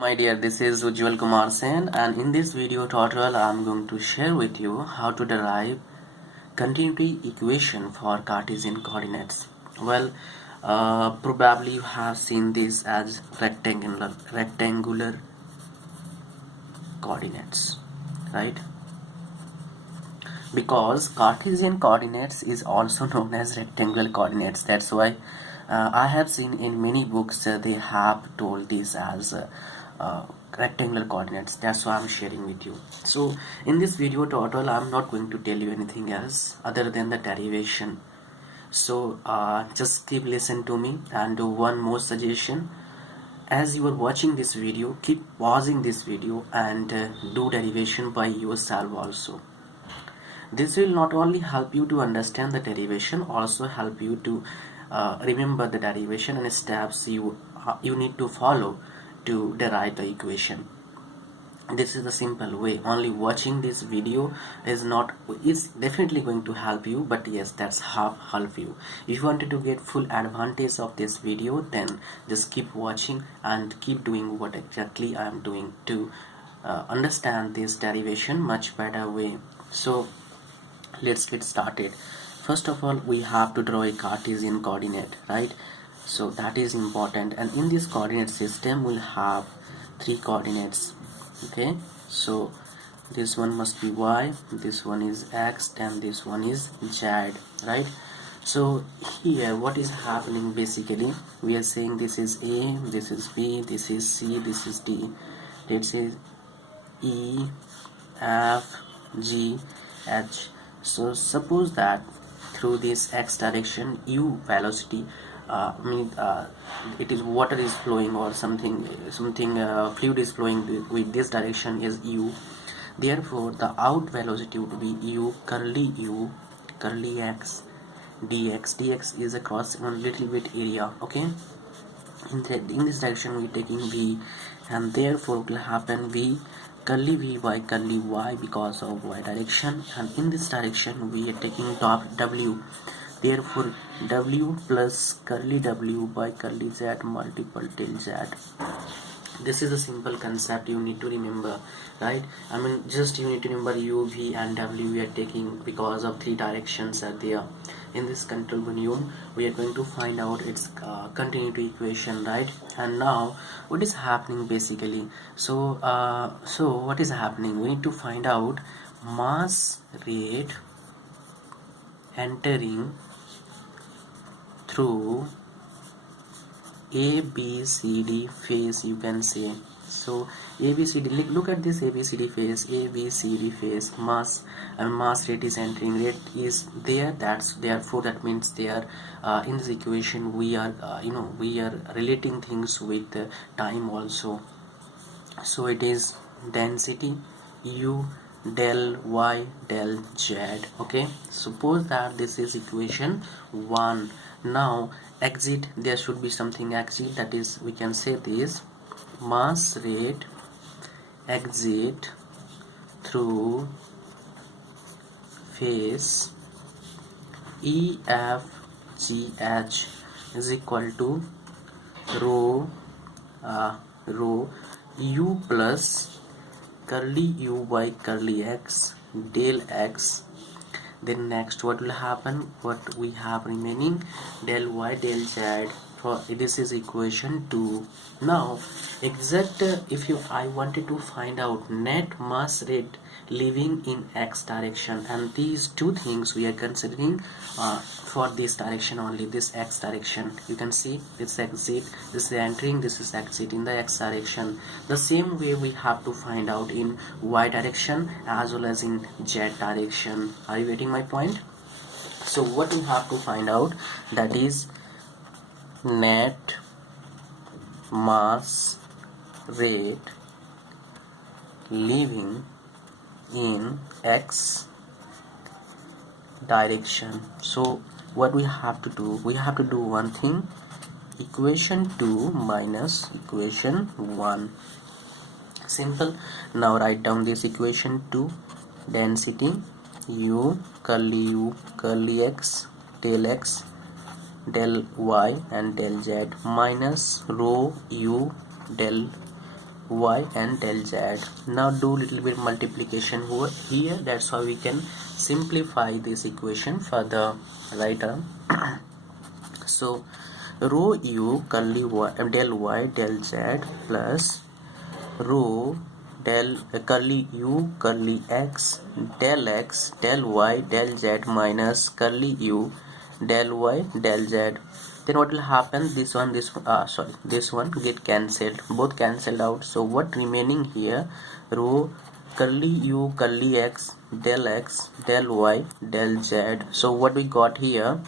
My dear, this is Ujjwal Kumar Sen, and in this video tutorial I am going to share with you how to derive continuity equation for Cartesian coordinates. Well, probably you have seen this as rectangular coordinates, right? Because Cartesian coordinates is also known as rectangular coordinates. That's why I have seen in many books they have told this as rectangular coordinates. That's why I'm sharing with you. So in this video tutorial I'm not going to tell you anything else other than the derivation. So just keep listen to me, and one more suggestion: as you are watching this video, keep pausing this video and do derivation by yourself also. This will not only help you to understand the derivation, also help you to remember the derivation and steps you need to follow to derive the equation. This is the simple way. Only watching this video is definitely going to help you, but yes, that's half help you. If you wanted to get full advantage of this video, then just keep watching and keep doing what exactly I am doing to understand this derivation much better way. So let's get started. First of all, we have to draw a Cartesian coordinate, right? So that is important, and in this coordinate system we'll have three coordinates. Okay, so this one must be y, this one is x, and this one is z, right? So here what is happening, basically we are saying this is a, this is b, this is c, this is d. Let's say e, f, g, h. So suppose that through this x direction u velocity, it is water is flowing or something fluid is flowing with this direction is u. Therefore the out velocity would be u curly x dx is across a little bit area. Okay, in this direction we are taking v, and therefore will happen v curly v by curly y because of y direction, and in this direction we are taking top w. Therefore w plus curly w by curly z multiple till z. This is a simple concept you need to remember, right? Just you need to remember u, v and w we are taking because of three directions are there. In this control volume we are going to find out its continuity equation, right? And now what is happening basically, so what is happening, we need to find out mass rate entering through ABCD phase, you can say. So ABCD, look at this ABCD phase, ABCD phase, mass rate is entering, rate is there, therefore that means they are in this equation we are we are relating things with time also. So it is density u del y del z. Okay, suppose that this is equation 1. Now exit, there should be something exit, that is we can say this mass rate exit through phase EFGH is equal to rho u plus curly u by curly x del x. Then next what will happen, what we have remaining, del y del z. For this is equation 2. Now exact if I wanted to find out net mass rate leaving in x direction, and these two things we are considering for this direction only, this x direction. You can see this exit, this is entering, this is exit in the x direction. The same way we have to find out in y direction as well as in z direction. Are you getting my point? So what we have to find out, that is net mass rate leaving in x direction. So what we have to do, we have to do one thing, equation 2 minus equation 1. Simple. Now write down this equation 2, density u curly x del y and del z minus rho u del y and del z. Now do little bit multiplication here, that's why we can simplify this equation further, right? So rho u curly y del y del z plus rho del curly u curly x del y del z minus curly u del y del z. Then what will happen, this one this one get cancelled, both cancelled out. So what remaining here, rho curly u curly x del y del z. So what we got here,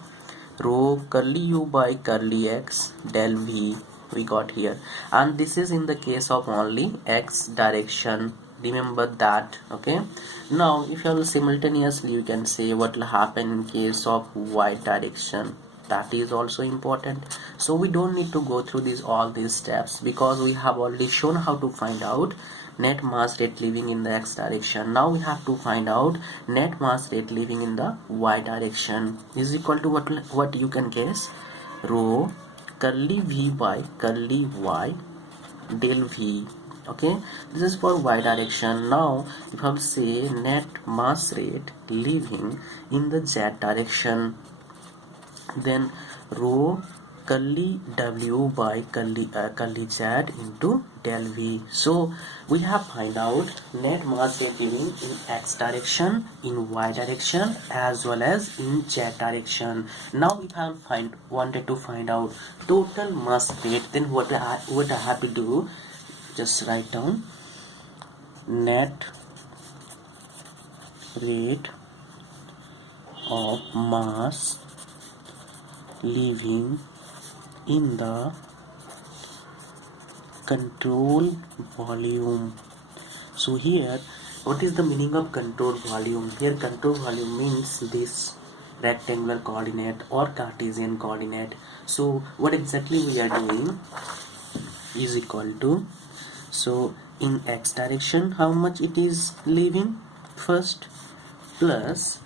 rho curly u by curly x del v we got here, and this is in the case of only x direction, remember that. Okay, now if you have simultaneously, you can say what will happen in case of y direction, that is also important. So we don't need to go through all these steps, because we have already shown how to find out net mass rate leaving in the x direction. Now we have to find out net mass rate leaving in the y direction is equal to what you can guess, rho curly v by curly y del v. Okay, this is for y direction. Now if I say net mass rate leaving in the z direction, then rho curly w by curly z into del v. So we have find out net mass rate leaving in x direction, in y direction, as well as in z direction. Now if I wanted to find out total mass rate, then what I have to do, just write down net rate of mass leaving in the control volume. So here, what is the meaning of control volume? Here control volume means this rectangular coordinate or Cartesian coordinate. So what exactly we are doing is equal to, so in x direction how much it is leaving first, plus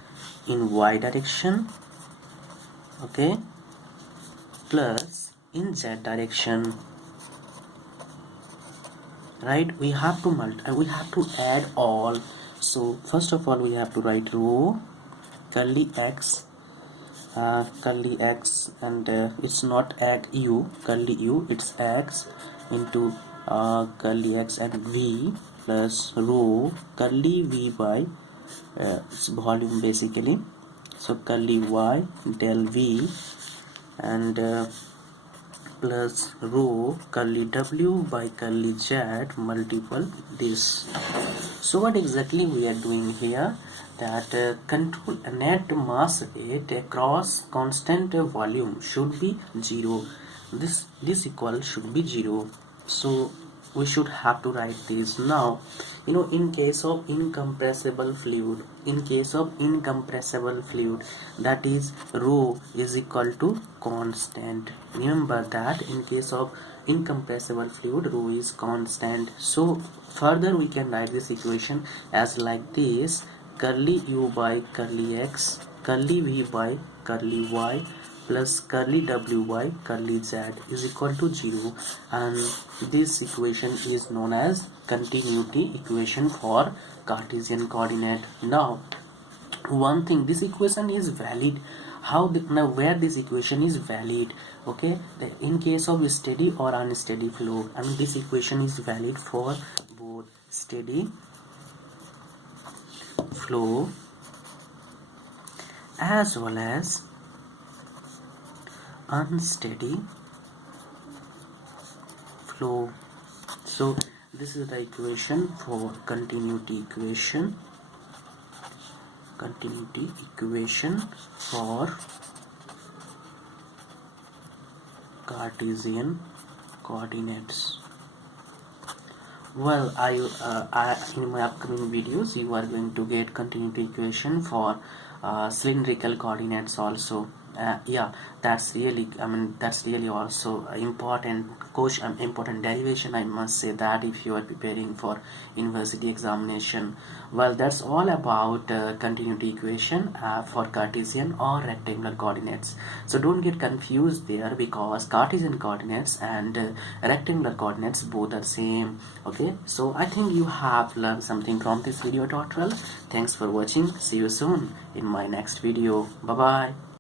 in y direction, okay, plus in z direction, right? We have to add all. So first of all we have to write rho curly x and it's not u curly u, it's x into curly x and v plus rho curly v by it's volume basically, so curly y del v and plus rho curly w by curly z multiple this. So what exactly we are doing here, that control net mass rate across constant volume should be 0. This equal should be 0. So we should have to write this. Now in case of incompressible fluid, that is rho is equal to constant. Remember that in case of incompressible fluid, rho is constant. So further we can write this equation as like this, curly u by curly x, curly v by curly y plus curly w by curly z is equal to 0, and this equation is known as continuity equation for Cartesian coordinate. Now one thing, this equation is valid. Now where this equation is valid, okay, in case of steady or unsteady flow, and this equation is valid for both steady flow as well as unsteady flow. So this is the equation for continuity equation for Cartesian coordinates. Well, in my upcoming videos you are going to get continuity equation for cylindrical coordinates also. Yeah, that's really, I mean, that's really also important question, important derivation, I must say, that if you are preparing for university examination. Well, that's all about continuity equation for Cartesian or rectangular coordinates. So don't get confused there, because Cartesian coordinates and rectangular coordinates both are same. Okay, so I think you have learned something from this video tutorial. Thanks for watching. See you soon in my next video. Bye bye.